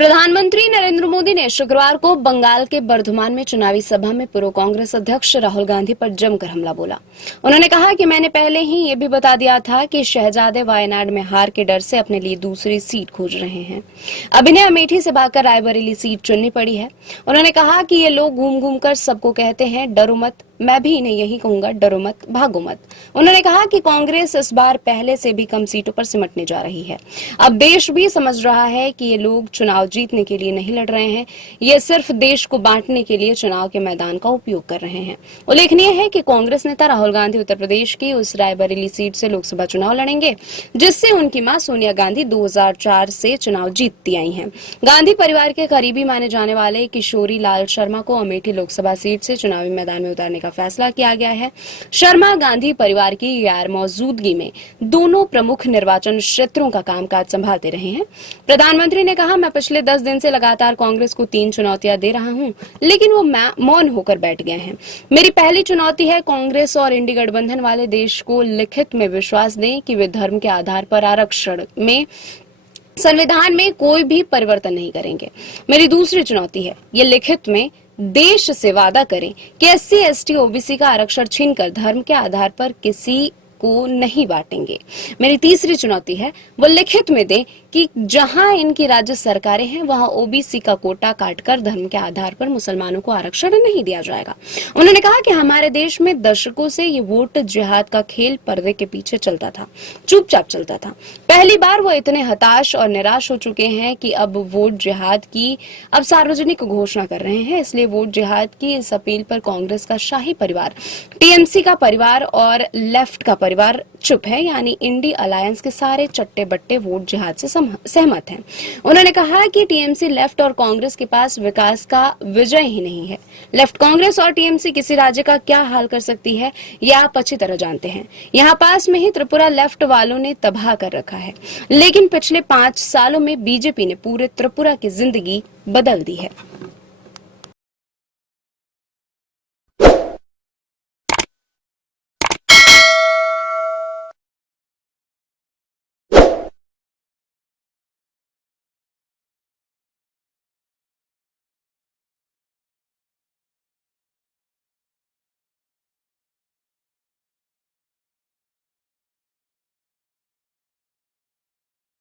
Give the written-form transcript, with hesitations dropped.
प्रधानमंत्री नरेंद्र मोदी ने शुक्रवार को बंगाल के बर्धमान में चुनावी सभा में पूर्व कांग्रेस अध्यक्ष राहुल गांधी पर जमकर हमला बोला। उन्होंने कहा कि मैंने पहले ही ये भी बता दिया था कि शहजादे वायनाड में हार के डर से अपने लिए दूसरी सीट खोज रहे हैं। अब इन्हें अमेठी से भागकर रायबरेली सीट चुननी पड़ी है। उन्होंने कहा कि ये लोग घूम घूम कर सबको कहते हैं डरो मत, मैं भी इन्हें यही कहूंगा डरो मत, भागो मत। उन्होंने कहा कि कांग्रेस इस बार पहले से भी कम सीटों पर सिमटने जा रही है। अब देश भी समझ रहा है कि ये लोग चुनाव जीतने के लिए नहीं लड़ रहे हैं, ये सिर्फ देश को बांटने के लिए चुनाव के मैदान का उपयोग कर रहे हैं। उल्लेखनीय है कि कांग्रेस नेता राहुल गांधी उत्तर प्रदेश की उस रायबरेली सीट से लोकसभा चुनाव लड़ेंगे जिससे उनकी मां सोनिया गांधी 2004 से चुनाव जीतती आई हैं। गांधी परिवार के करीबी माने जाने वाले किशोरी लाल शर्मा को अमेठी लोकसभा सीट से चुनावी मैदान में उतारने का फैसला किया गया है। शर्मा गांधी परिवार की गैर मौजूदगी में दोनों प्रमुख निर्वाचन क्षेत्रों का कामकाज संभालते रहे हैं। प्रधानमंत्री ने कहा, मैं पिछले 10 दिन से लगातार कांग्रेस को 3 चुनौतियां दे रहा हूं, लेकिन वो मौन होकर बैठ गए हैं। मेरी पहली चुनौती है कांग्रेस और इंडी गठबंधन वाले देश को लिखित में विश्वास दें कि वे धर्म के आधार पर आरक्षण में संविधान में कोई भी परिवर्तन नहीं करेंगे। मेरी दूसरी चुनौती है ये लिखित में देश से वादा करें कि एससी, एसटी, ओबीसी का आरक्षण छीनकर धर्म के आधार पर किसी को नहीं बांटेंगे। मेरी तीसरी चुनौती है वो लिखित में दें कि जहां इनकी राज्य सरकारें हैं वहां ओबीसी का कोटा काटकर धर्म के आधार पर मुसलमानों को आरक्षण नहीं दिया जाएगा। उन्होंने कहा कि हमारे देश में दशकों से ये वोट जिहाद का खेल पर्दे के पीछे चलता था, चुपचाप चलता था। पहली बार वो इतने हताश और निराश हो चुके हैं कि अब वोट जिहाद की अब सार्वजनिक घोषणा कर रहे हैं। इसलिए वोट जिहाद की इस अपील पर कांग्रेस का शाही परिवार, टीएमसी का परिवार और लेफ्ट का परिवार चुप है, यानी इंडी अलायंस के सारे चट्टे बट्टे वोट जिहाद से सहमत हैं। उन्होंने कहा कि टीएमसी, लेफ्ट और कांग्रेस के पास विकास का विजय ही नहीं है। लेफ्ट, कांग्रेस और टीएमसी किसी राज्य का क्या हाल कर सकती है यह आप अच्छी तरह जानते हैं। यहाँ पास में ही त्रिपुरा लेफ्ट वालों ने तबाह कर रखा है, लेकिन पिछले 5 सालों में बीजेपी ने पूरे त्रिपुरा की जिंदगी बदल दी है।